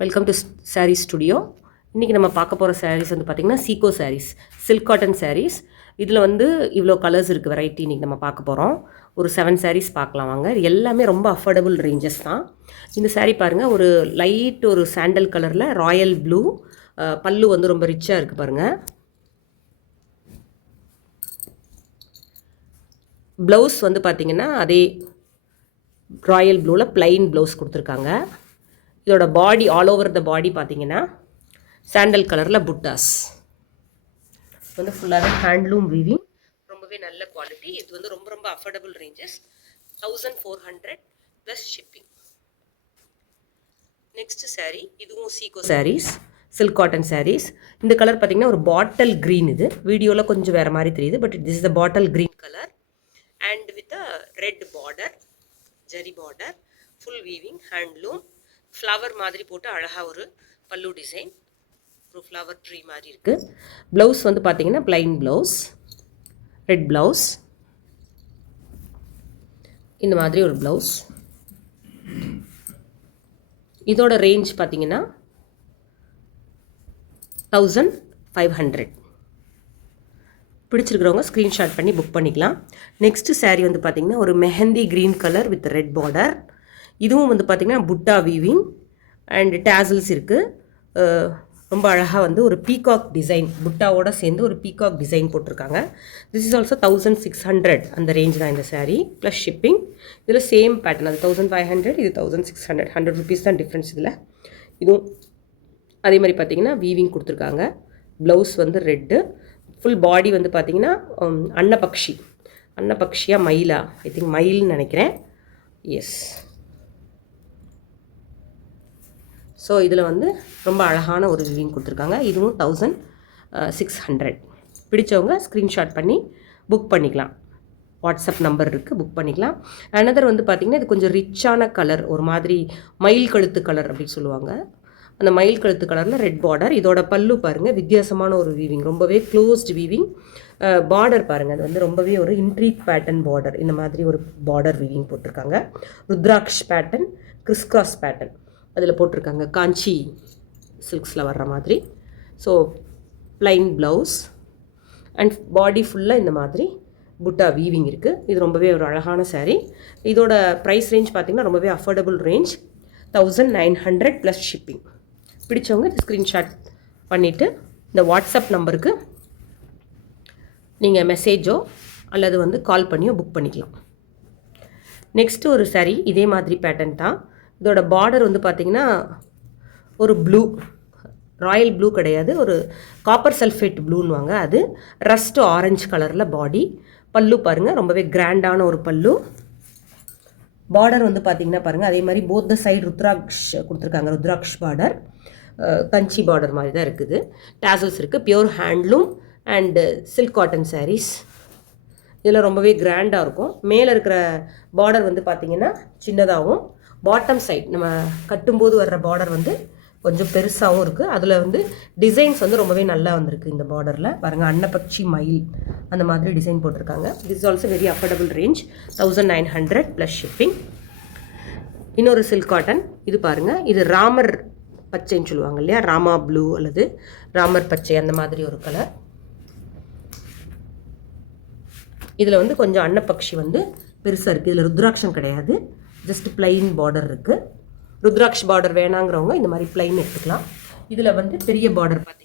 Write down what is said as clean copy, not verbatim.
Welcome to sari studio. இன்றைக்கி நம்ம பார்க்க போகிற சாரீஸ் வந்து பார்த்திங்கன்னா சீகோ சாரீஸ், சில்க் காட்டன் சாரீஸ். இதில் வந்து இவ்வளோ கலர்ஸ் இருக்குது, வெரைட்டி இன்றைக்கி நம்ம பார்க்க போகிறோம். ஒரு 7 சாரீஸ் பார்க்கலாம் வாங்க. இது எல்லாமே ரொம்ப அஃபோர்டபுள் ரேஞ்சஸ் தான். இந்த சாரீ பாருங்கள், ஒரு லைட் ஒரு சாண்டல் கலரில் ராயல் ப்ளூ, பல்லு வந்து ரொம்ப ரிச்சாக இருக்குது பாருங்கள். ப்ளவுஸ் வந்து பார்த்திங்கன்னா அதே ராயல் ப்ளூவில் ப்ளைன் ப்ளவுஸ் கொடுத்துருக்காங்க. இதோட பாடி ஆல் ஓவர் த பாடி பார்த்தீங்கன்னா சாண்டல் கலரில் புட்டாஸ் வந்து ஃபுல்லாகவே ஹேண்ட்லூம் வீவிங், ரொம்பவே நல்ல குவாலிட்டி. இது வந்து ரொம்ப ரொம்ப affordable ranges, 1400 plus shipping. Next sari, இதுவும் சீகோ சாரீஸ், சில்க் காட்டன் சாரீஸ். இந்த கலர் பார்த்தீங்கன்னா ஒரு பாட்டில் க்ரீன். இது வீடியோவில் கொஞ்சம் வேறு மாதிரி தெரியுது, but this is the bottle green colour and with a red border, zari border, full weaving, handloom, flower மாதிரி போட்டு அழகாக ஒரு பல்லு டிசைன், ஒரு ஃப்ளவர் ட்ரீ மாதிரி இருக்குது. ப்ளவுஸ் வந்து பார்த்தீங்கன்னா ப்ளைன் ப்ளவுஸ், ரெட் ப்ளவுஸ், இந்த மாதிரி ஒரு ப்ளவுஸ். இதோட ரேஞ்ச் பார்த்தீங்கன்னா 1500. பிடிச்சிருக்கிறவங்க ஸ்க்ரீன்ஷாட் பண்ணி புக் பண்ணிக்கலாம். நெக்ஸ்ட்டு சாரீ வந்து பார்த்திங்கன்னா ஒரு mehndi green colour with red border. இதுவும் வந்து பார்த்திங்கன்னா புட்டா வீவிங் அண்ட் டேசல்ஸ் இருக்குது. ரொம்ப அழகாக வந்து ஒரு பீகாக் டிசைன், புட்டாவோடு சேர்ந்து ஒரு பீகாக் டிசைன் போட்டிருக்காங்க. This is also 1600. அந்த ரேஞ்ச் தான் இந்த சாரீ ப்ளஸ் ஷிப்பிங். இதில் சேம் பேட்டர்ன், அது 1500, இது 1600, 100 ருபீஸ் தான் டிஃப்ரென்ஸ் இதில். இதுவும் அதே மாதிரி பார்த்திங்கன்னா வீவிங் கொடுத்துருக்காங்க. ப்ளவுஸ் வந்து ரெட்டு, ஃபுல் பாடி வந்து பார்த்திங்கன்னா அன்னபக்ஷியா மயிலா, ஐ திங்க் மயில்னு நினைக்கிறேன். எஸ். ஸோ இதில் வந்து ரொம்ப அழகான ஒரு வீவிங் கொடுத்துருக்காங்க. இதுவும் 1600. பிடிச்சவங்க ஸ்க்ரீன்ஷாட் பண்ணி புக் பண்ணிக்கலாம். வாட்ஸ்அப் நம்பர் இருக்குது, புக் பண்ணிக்கலாம். அனதர் வந்து பார்த்திங்கன்னா இது கொஞ்சம் ரிச்சான கலர், ஒரு மாதிரி மயில் கழுத்து கலர் அப்படின்னு சொல்லுவாங்க. அந்த மயில் கழுத்து கலரில் ரெட் பார்டர். இதோட பல்லு பாருங்கள், வித்தியாசமான ஒரு வீவிங், ரொம்பவே க்ளோஸ்டு வீவிங். பார்டர் பாருங்கள், அது வந்து ரொம்பவே ஒரு இன்ட்ரீக் பேட்டர்ன் பார்டர், இந்த மாதிரி ஒரு பார்டர் வீவிங் போட்டிருக்காங்க. ருத்ராக்ஷ் பேட்டர்ன், கிறிஸ்கிராஸ் பேட்டர்ன் அதில் போட்டிருக்காங்க, காஞ்சி சில்க்ஸில் வர்ற மாதிரி. So plain blouse and body ஃபுல்லாக இந்த மாதிரி புட்டா வீவிங் இருக்குது. இது ரொம்பவே ஒரு அழகான சாரீ. இதோட ப்ரைஸ் ரேஞ்ச் பார்த்திங்கன்னா ரொம்பவே அஃபோர்டபுள் ரேஞ்ச், 1900 ப்ளஸ் ஷிப்பிங். பிடிச்சவங்க ஸ்க்ரீன்ஷாட் பண்ணிவிட்டு இந்த வாட்ஸ்அப் நம்பருக்கு நீங்கள் மெசேஜோ அல்லது வந்து கால் பண்ணியோ புக் பண்ணிக்கலாம். நெக்ஸ்ட்டு ஒரு சாரீ, இதே மாதிரி பேட்டர்ன் தான். இதோட பார்டர் வந்து பார்த்திங்கன்னா ஒரு ப்ளூ, ராயல் ப்ளூ கிடையாது, ஒரு காப்பர் சல்ஃபேட் ப்ளூன்னுவாங்க, அது ரஸ்ட் ஆரஞ்சு கலரில் பாடி. பல்லு பாருங்கள், ரொம்பவே கிராண்டான ஒரு பல்லு. பார்டர் வந்து பார்த்திங்கன்னா பாருங்கள், அதே மாதிரி போத் த சைடு ருத்ராக்ஷ் கொடுத்துருக்காங்க, ருத்ராக்ஷ் பார்டர், கஞ்சி பார்டர் மாதிரி தான் இருக்குது. டேசல்ஸ் இருக்குது, pure handloom and silk cotton sarees. இதில் ரொம்பவே கிராண்டாக இருக்கும். மேலே இருக்கிற பார்டர் வந்து பார்த்திங்கன்னா சின்னதாகவும், பாட்டம் சைட் நம்ம கட்டும்போது வர்ற பார்டர் வந்து கொஞ்சம் பெருசாகவும் இருக்குது. அதில் வந்து டிசைன்ஸ் வந்து ரொம்பவே நல்லா வந்திருக்கு. இந்த பார்டரில் பாருங்கள், அன்னபக்ஷி மயில் அந்த மாதிரி டிசைன் போட்டிருக்காங்க. This is also very affordable range, 1900 plus shipping. இன்னொரு சில்க் காட்டன், இது பாருங்கள், இது ராமர் பச்சைன்னு சொல்லுவாங்க இல்லையா, ராமா ப்ளூ அல்லது ராமர் பச்சை, அந்த மாதிரி ஒரு கலர். இதில் வந்து கொஞ்சம் அன்னபக்ஷி வந்து பெருசாக இருக்குது. இதில் ருத்ராட்சம் கிடையாது, ஜஸ்ட் பிளைன் பார்டர் இருக்குது. ருத்ராக்ஷ் பார்டர் வேணாங்கிறவங்க இந்த மாதிரி பிளைன் எடுத்துக்கலாம். இதில் வந்து பெரிய பார்டர் பார்த்திங்கன்னா